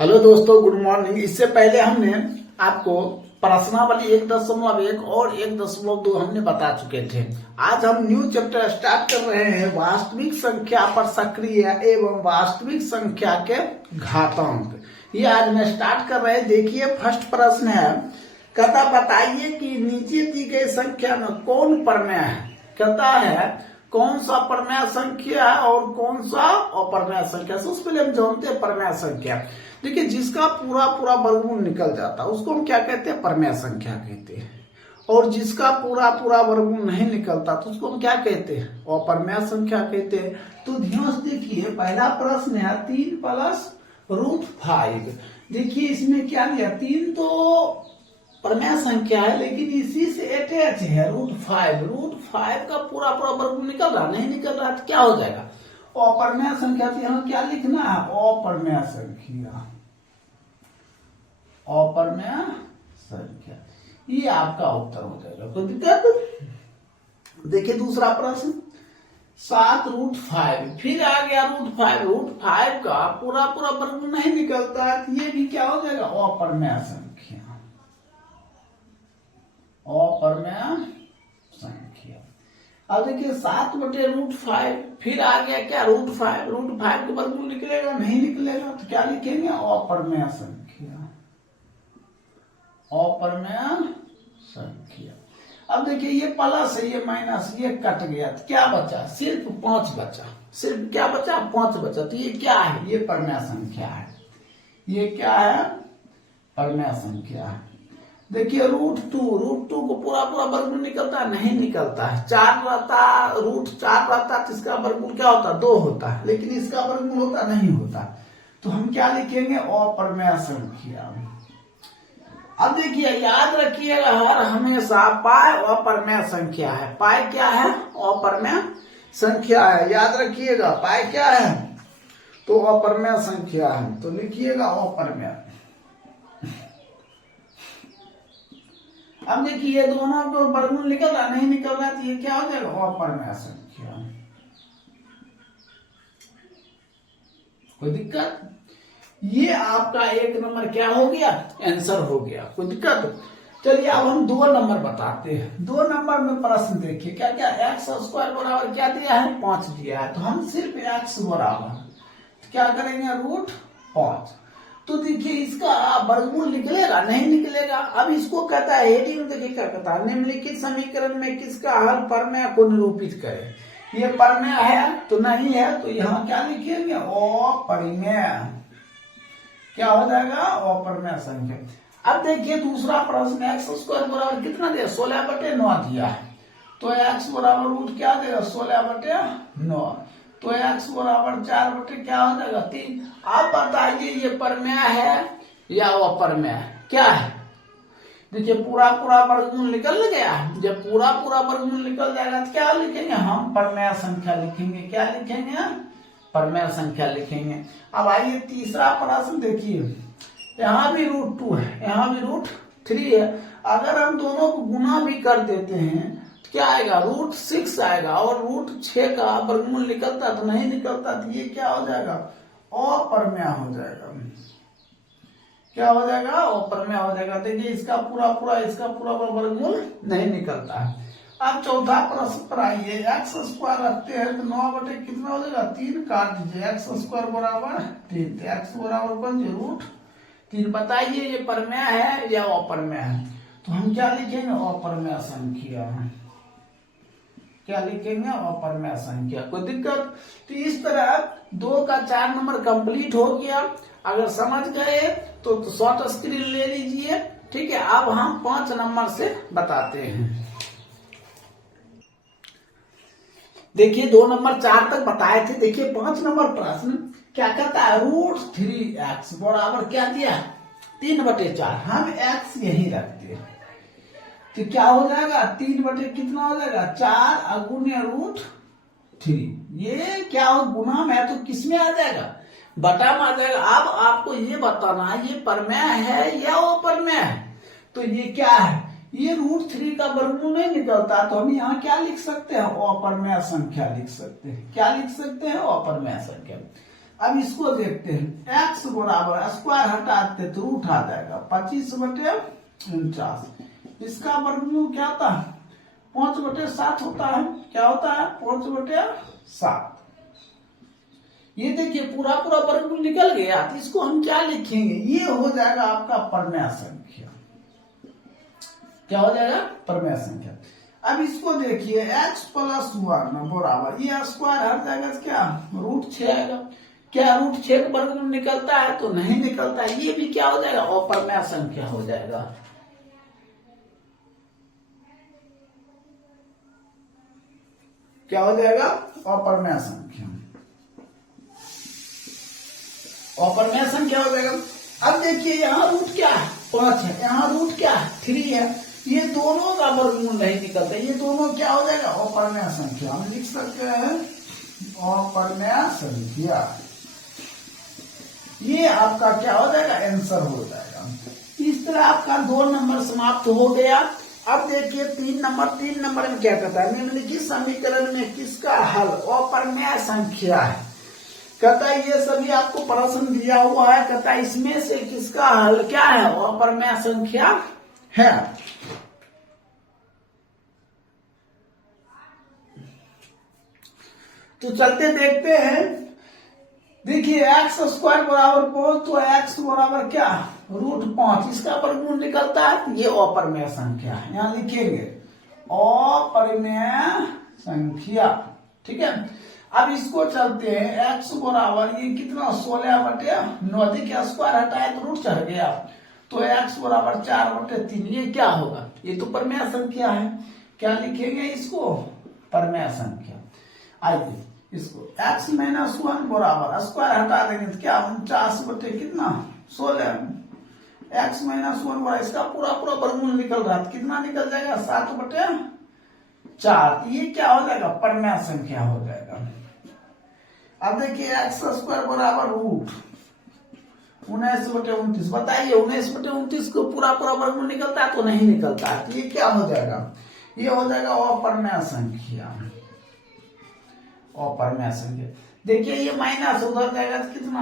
Hello दोस्तों, good morning. इससे पहले हमने आपको प्रश्नावली 1.1 और 1.2 हमने बता चुके थे। आज हम न्यू चैप्टर स्टार्ट कर रहे हैं, वास्तविक संख्या पर सक्रिय एवं वास्तविक संख्या के घातांक। ये आज मैं स्टार्ट कर रहे हैं। देखिए, फर्स्ट प्रश्न है, कहता बताइए कि नीचे दी गई संख्या में कौन प्रमेय है। कहता है कौन सा प्रमेय संख्या है और कौन सा अप्रमेय संख्या। सबसे पहले हम जानते हैं प्रमेय संख्या। देखिए, जिसका पूरा पूरा वर्गमूल निकल जाता है उसको हम क्या कहते हैं, प्रमेय संख्या कहते हैं। और जिसका पूरा पूरा वर्गमूल नहीं निकलता तो उसको हम क्या कहते हैं, अप्रमेय संख्या कहते हैं। तो ध्यान से देखिए, पहला प्रश्न है 3 + √5। देखिए इसमें क्या दिया, 3 तो प्रमेय संख्या है लेकिन इसी से अटैच है √5। √5 का पूरा पूरा वर्गमूल निकल रहा, नहीं निकल रहा तो क्या हो जाएगा, अप्रमेय संख्या। तो यहाँ क्या लिखना है, अप्रमेय संख्या। अप्रमेय संख्या, ये आपका उत्तर हो जाएगा। कोई दिक्कत। देखिए दूसरा प्रश्न, 7√5। फिर आ गया √5। √5 का पूरा पूरा वर्गमूल नहीं निकलता है तो ये भी क्या हो जाएगा, अप्रमेय संख्या। अप्रमेय संख्या। अब देखिए 7/√5। फिर आ गया क्या, √5। √5 का वर्गमूल निकलेगा, नहीं निकलेगा तो क्या लिखेंगे, अप्रमेय संख्या। अप्रमेय संख्या। अब देखिए ये प्लस है, ये माइनस, ये कट गया तो क्या बचा, सिर्फ 5 बचा। सिर्फ क्या बचा, 5 बचा। तो ये क्या है, ये प्रमेय संख्या है। ये क्या है, प्रमेय संख्या है। देखिए √2 को पूरा पूरा वर्गमूल निकलता है, नहीं निकलता है। 4 रहता, √4 रहता तो इसका वर्गमूल क्या होता, 2 होता है, लेकिन इसका वर्गमूल होता नहीं होता। तो हम क्या लिखेंगे, अप्रमेय संख्या। अब देखिए याद रखिएगा, हर हमेशा पाई अप्रमेय संख्या है। पाई क्या है, अप्रमेय संख्या है। याद रखिएगा, पाई क्या है, तो अप्रमेय संख्या है। तो लिखिएगा अप्रमेय। अब देखिए ये दोनों को वर्गमूल निकल रहा, नहीं निकल रहा तो ये क्या हो जाएगा, अप्रमेय संख्या। कोई दिक्कत। ये आपका 1 नंबर क्या हो गया, आंसर हो गया। कोई दिक्कत। चलिए अब हम 2 नंबर बताते हैं। 2 नंबर में प्रश्न देखिए क्या क्या, x² बराबर क्या दिया है, 5 दिया है। तो हम सिर्फ x बराबर तो क्या करेंगे, √5। तो देखिए इसका वर्गमूल निकलेगा, नहीं निकलेगा। अब इसको कहता है हेडिंग, देखिए क्या कहता है, निम्नलिखित समीकरण में किसका हल प्रमेय को निरूपित करे। ये प्रमेय है तो नहीं है, तो यहाँ क्या लिखेंगे, अप्रमेय। क्या हो जाएगा, अप्रमेय संख्या। अब देखिए दूसरा प्रश्न, x² बराबर कितना दिया, 16/9 दिया है। तो x बराबर रूट क्या देगा, 16/9। तो x बराबर 4 क्या हो जाएगा, 3। आप बताइए ये प्रमेय है या अप्रमेय, क्या है। देखिए पूरा पूरा वर्गमूल निकल गया। जब पूरा पूरा वर्गमूल निकल जाएगा तो क्या लिखेंगे, हम प्रमेय संख्या लिखेंगे। क्या लिखेंगे, प्रमेय संख्या लिखेंगे। अब आइए तीसरा प्रश्न देखिए, यहाँ भी √2 है, यहाँ भी √3 है। अगर हम दोनों को गुना भी कर देते हैं तो क्या आएगा, √6 आएगा। और √6 का वर्गमूल निकलता तो नहीं निकलता तो ये क्या हो जाएगा, अप्रमेय हो जाएगा। क्या हो जाएगा, अप्रमेय हो जाएगा। देखिए इसका पूरा पूरा वर्गमूल नहीं निकलता है। अब चौथा प्रश्न पर आइए, x² रखते हैं तो 9 कितना हो जाएगा, 3 काट दीजिए, x² बराबर 3। तो x बराबर कौन सी, √3। बताइए ये प्रमेय है या अप्रमेय है। तो हम क्या लिखेंगे, अप्रमेय संख्या। क्या लिखेंगे, अप्रमेय संख्या। कोई दिक्कत। तो इस तरह 2 का 4 नंबर कंप्लीट हो गया। अगर समझ गए तो शॉर्ट स्क्रीन ले लीजिए, ठीक है। अब हम 5 नंबर से बताते हैं। देखिए 2 नंबर 4 तक बताए थे। देखिए 5 नंबर प्रश्न क्या कहता है, √3x बराबर क्या दिया, 3/4। हम x यही रखते हैं तो क्या हो जाएगा, 3 कितना हो जाएगा, 4 गुने √3। ये क्या हो, गुना में है तो किसमें आ जाएगा, बटा में आ जाएगा। अब आपको ये बताना है ये प्रमेय है या अप्रमेय है। तो ये क्या है, ये √3 का वर्गमूल नहीं निकलता तो हम यहाँ क्या लिख सकते हैं, अप्रमेय संख्या लिख सकते हैं। क्या लिख सकते हैं, अप्रमेय संख्या। अब इसको देखते हैं, x बराबर स्क्वायर हटाते तो रूट आ जाएगा 25/49। इसका वर्गमूल क्या होता है? 5/7 होता है। क्या होता है? 5/7। ये देखिए पूरा पूरा वर्गमूल निकल गया, तो इसको हम क्या लिखेंगे? ये हो जाएगा आपका परमेय संख्या। क्या हो जाएगा? परमेय संख्या। अब इसको देखिए, x + 1 बराबर, ये स्क्वायर हट जाएगा तो क्या √6 आएगा। क्या √6 का वर्गमूल निकलता है? तो नहीं निकलता है। ये भी क्या हो जाएगा? अपरमेय संख्या हो जाएगा। क्या हो जाएगा? अपरमेय संख्या। अपरमेय संख्या हो जाएगा। अब देखिए यहाँ रूट क्या है? 5 है, यहाँ रूट क्या है? 3 है। ये दोनों का वर्गमूल नहीं निकलता, ये दोनों क्या हो जाएगा? अपरमेय संख्या। हम लिख सकते हैं अपरमेय संख्या। ये आपका क्या हो जाएगा? आंसर हो जाएगा। इस तरह आपका 2 नंबर समाप्त हो गया। अब देखिए 3 नंबर में क्या कहता है? निम्नलिखित समीकरण में किसका हल अपरमेय संख्या है? कहता है ये सभी आपको प्रश्न दिया हुआ है। कहता है इसमें से किसका हल क्या है? अपरमेय संख्या है। तो चलते देखते हैं। देखिए x² बराबर 5, तो x बराबर क्या? √5। इसका वर्गमूल निकलता है, ये अपरमेय संख्या है। यहां लिखेंगे अपरमेय संख्या। ठीक है। अब इसको चलते हैं, x बराबर ये कितना? 16/9। देखिए स्क्वायर हटाए तो रूट चढ़ गया, तो x बराबर 4/3। ये क्या होगा? ये तो परमेय संख्या है। क्या लिखेंगे इसको? परमेय संख्या। आइए इसको x - 1 बराबर स्क्वायर हटा देंगे तो क्या? 49 कितना? 16। x - 1 बराबर, इसका पूरा पूरा वर्गमूल निकल रहा है, कितना निकल जाएगा? 7/4। ये क्या हो जाएगा? परमेय संख्या हो जाएगा। अब देखिए x² बराबर √19/29। बताइए 19/29 को पूरा पूरा वर्गमूल निकलता है? तो नहीं निकलता है। तो ये क्या हो जाएगा? ये हो जाएगा अपरमेय संख्या। अपरमेय संख्या। देखिए ये माइनस उधर जाएगा तो कितना?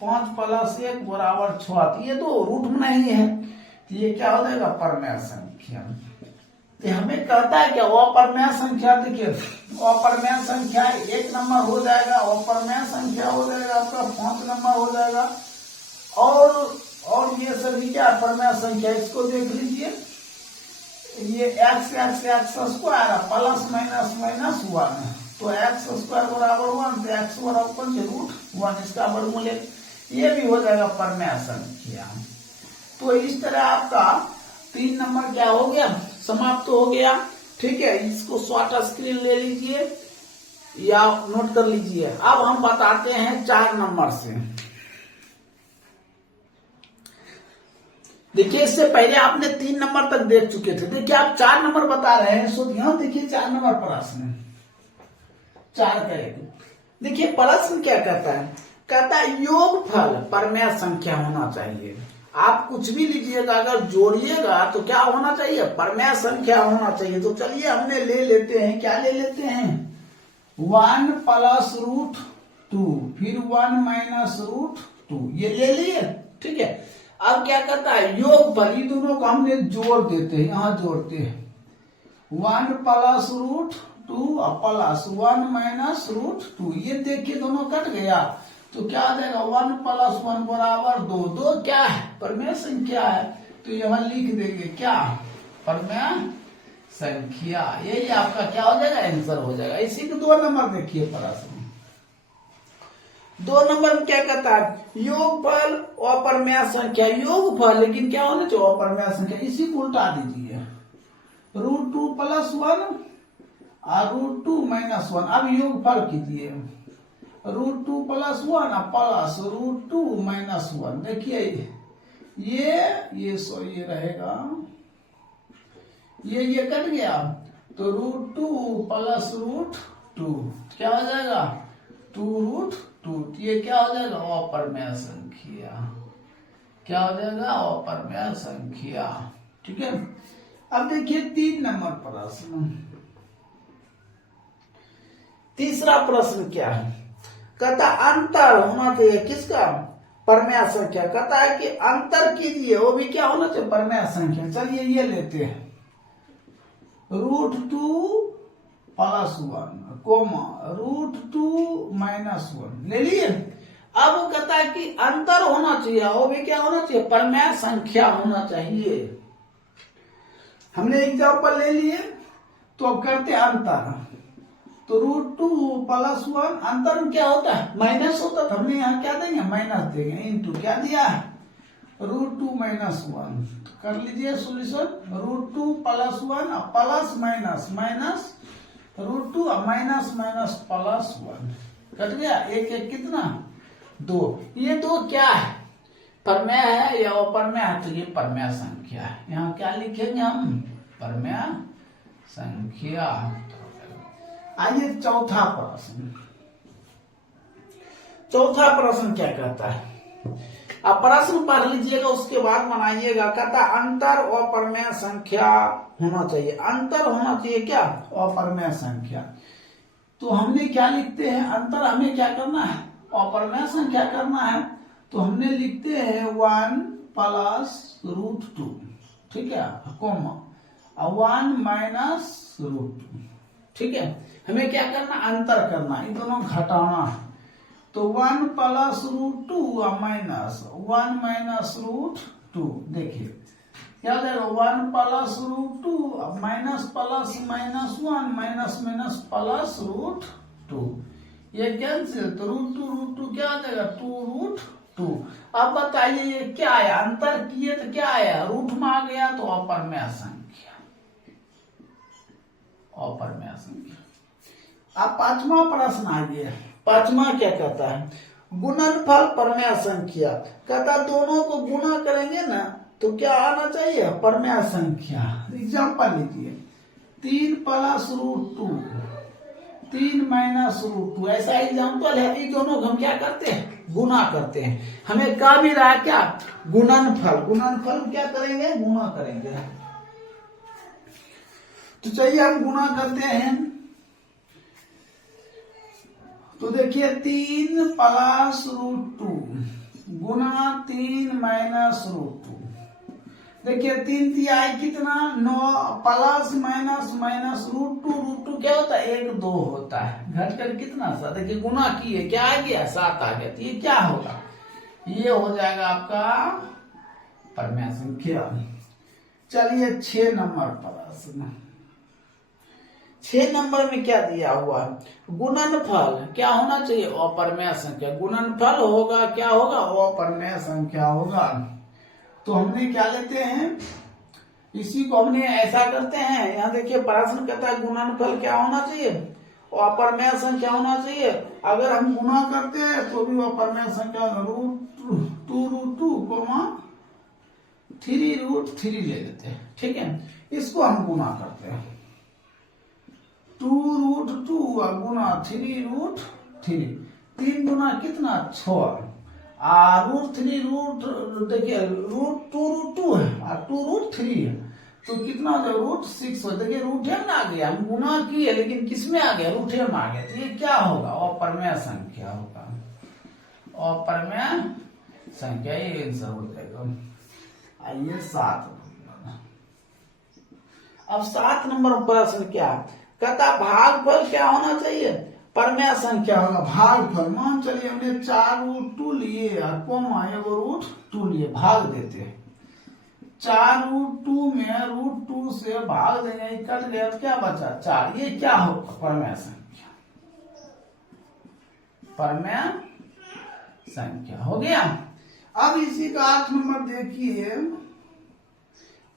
5 + 1 बराबर 6। तो ये तो रूट में नहीं है, तो ये क्या हो जाएगा? परमेय संख्या। तो हमें कहता है क्या? अपरमेय संख्या। देखिए अपरमेय संख्या 1 नंबर हो जाएगा, अपरमेय संख्या हो जाएगा आपका 5 नंबर हो जाएगा। और ये सभी क्या? परमेय संख्या। इसको देख लीजिए, ये x² +- 1, तो x² बराबर 1, तो x बराबर √1। इसका वर्गमूल ये भी हो जाएगा परमेय संख्या। तो इस तरह आपका 3 नंबर क्या हो गया? समाप्त हो गया। ठीक है। इसको शॉर्ट स्क्रीन ले लीजिए या नोट कर लीजिए। अब हम बताते हैं 4 नंबर से। देखिए इससे पहले आपने 3 नंबर तक देख चुके थे। देखिए आप 4 नंबर बता रहे हैं, सो ध्यान देखिए 4 नंबर प्रश्न 4 का 1। देखिए प्रश्न क्या कहता है? कहता है योगफल परमेय संख्या होना चाहिए। आप कुछ भी लीजिएगा, अगर जोड़िएगा तो क्या होना चाहिए? परमेय संख्या होना चाहिए। तो चलिए हमने ले लेते हैं, क्या ले लेते हैं? 1 + √2, फिर 1 - √2, ये ले लिए। ठीक है। अब क्या करता है? योगफल, ये दोनों को हमने जोड़ देते हैं, यहां जोड़ते हैं। 1 + √2 प्लस 1 - √2, ये देखिए दोनों कट गया, तो क्या आ जाएगा? 1 + 1 बराबर 2। 2 क्या है? परमेय संख्या है। तो यहां लिख देंगे क्या? परमेय संख्या। यही आपका क्या हो जाएगा? आंसर हो जाएगा। इसी को 2 नंबर देखिए प्रश्न। 2 नंबर में क्या कहता है? योगफल अपरमेय संख्या। योगफल लेकिन क्या होना चाहिए? अपरमेय संख्या। इसी को उल्टा दीजिए, √2 + 1 और √2 - 1। अब योगफल कीजिए, √2 + 1 प्लस √2 - 1। देखिए ये सॉरी ये रहेगा, ये कट गया, तो √2 + √2 क्या हो जाएगा? 2√2। ये क्या हो जाएगा? अपरमेय संख्या। क्या हो जाएगा? अपरमेय संख्या। ठीक है। अब देखिए 3 नंबर प्रश्न। तीसरा प्रश्न क्या है? कहता अंतर होना चाहिए किसका, परमेय संख्या। कहता है कि अंतर कीजिए, वो भी क्या होना चाहिए, परमेय संख्या। चलिए ये लेते हैं √2 + 1 कोमा √2 - 1 ले लिए। अब वो कहता है कि अंतर होना चाहिए, वो भी क्या होना चाहिए, परमेय संख्या होना चाहिए। हमने एग्जाम्पल ले लिए, तो अब करते अंतर। तो √2 + 1 अंतर में क्या होता है, माइनस होता है, तो हमने यहाँ क्या देंगे, माइनस देंगे, इनटू क्या दिया, √2 - 1। तो कर लीजिए solution, √2 + 1 plus minus minus √2 minus minus plus 1 cut गया। एक एक कितना, 2। ये 2 क्या है, परमेय है या अपर्मेय है, तो ये परमेय संख्या है। यहाँ क्या लिखेंगे हम, परमेय संख्या। आइए चौथा प्रश्न। चौथा प्रश्न क्या कहता है, अब प्रश्न पढ़ लीजिएगा, उसके बाद बनाइएगा। कहता अंतर अपरमेय संख्या होना चाहिए। अंतर होना चाहिए क्या, अपरमेय संख्या। तो हमने क्या लिखते हैं, अंतर हमें क्या करना है, अपरमेय संख्या करना है। तो हमने लिखते हैं 1 + √2, ठीक है, कोमा 1 - √2, ठीक है। हमें क्या करना, अंतर करना, इन दोनों घटाना है। तो 1 + √2 माइनस 1 - √2, देखिए क्या हो जाएगा, 1 + √2 minus plus minus 1 minus minus plus √2, ये कैंसिल, तो √2 क्या आ जाएगा, 2√2। अब बताइए ये क्या आया, अंतर किए तो क्या आया, रूट में आ गया, तो अपरमेय संख्या, अपरमेय संख्या। अब पांचवा प्रश्न आ गया। पांचवा क्या कहता है, गुणनफल परमेय संख्या। कहता दोनों को गुणा करेंगे ना, तो क्या आना चाहिए, परमेय संख्या। एग्जाम्पल लीजिए, 3 + √2 3 - √2, ऐसा एग्जाम्पल है। इन दोनों को हम क्या करते हैं, गुणा करते हैं। हमें कहा भी रहा क्या, गुणनफल। गुणनफल क्या करेंगे, गुणा करेंगे। तो चलिए हम गुणा करते हैं। तो देखिए 3 + √2 गुना 3 - √2, देखिए 3 दिया है कितना, 9 प्लस माइनस माइनस √2 क्या होता है, 1 2 होता है, घटकर कितना सा, देखिए गुना किए क्या आ गया, 7 आ गया। तो ये क्या होगा, ये हो जाएगा आपका परमेय संख्या। चलिए 6 नंबर प्रश्न। 6 नंबर में क्या दिया हुआ है, गुणनफल क्या होना चाहिए, अपरमेय संख्या। गुणनफल होगा क्या होगा, अपरमेय संख्या होगा। तो हमने क्या लेते हैं, इसी को हमने ऐसा करते हैं। यहाँ देखिए प्रश्न कहता है गुणनफल क्या होना चाहिए, अपरमेय संख्या होना चाहिए। अगर हम गुणा करते हैं तो भी अपरमेय संख्या, √2 3√3 ले लेते हैं, ठीक है। इसको हम गुणा करते हैं, 2√2 गुना 3√3, 3 गुना कितना 6, √3 देखिए √2 है और 2√3 है, तो कितना हो जाएगा, √6 हो। देखिए √m में आ गया, हम गुना किए लेकिन किस में आ गया, √m में आ गया। तो ये क्या होगा, अपरमेय संख्या होगा, अपरमेय संख्या, ये आंसर हो जाएगा। आइए 7 नंबर। अब 7 नंबर प्रश्न क्या कहता, भागफल क्या होना चाहिए, परमेय संख्या होगा। भागफल मान चलिए हमने 4√2 लिए और कोमा 1√2 लिए, भाग देते हैं। 4√2 में √2 से भाग देंगे, कट गया तो क्या बचा 4, ये क्या होगा, परमेय संख्या, परमेय संख्या हो गया। अब इसी का 8 नंबर देखिए।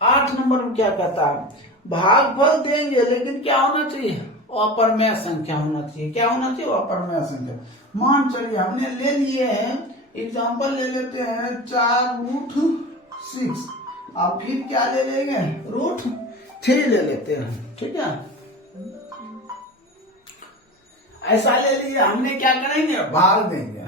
8 नंबर में क्या कहता है, भागफल देंगे लेकिन क्या होना चाहिए, अपरमेय संख्या होना चाहिए। क्या होना चाहिए, अपरमेय संख्या। मान चलिए हमने ले लिए हैं, एग्जांपल ले लेते हैं 4√6, अब फिर क्या ले लेंगे, √3 ले लेते हैं, ठीक है। ऐसा ले लिए, हमने क्या करेंगे, भाग देंगे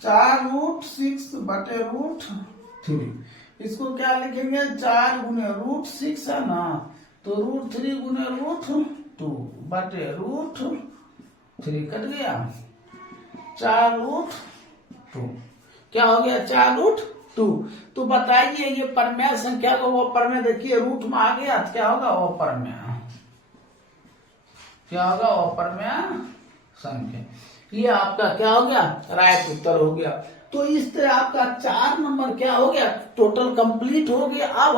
4√6 बटे √3। इसको क्या लिखेंगे, 4 गुने √6 है ना, तो √3 गुने √2 बटे √3 कट गया। 4√2। क्या हो गया? 4√2। तो बताइए ये परमेय संख्या को वो परमेय, देखिए रूट में आ गया तो क्या होगा? वो परमेय। क्या होगा? वो परमेय संख्या। ये आपका क्या हो गया? राइट उत्तर हो गया। तो इस तरह आपका 4 नंबर क्या हो गया? टोटल कंप्लीट हो गया। अब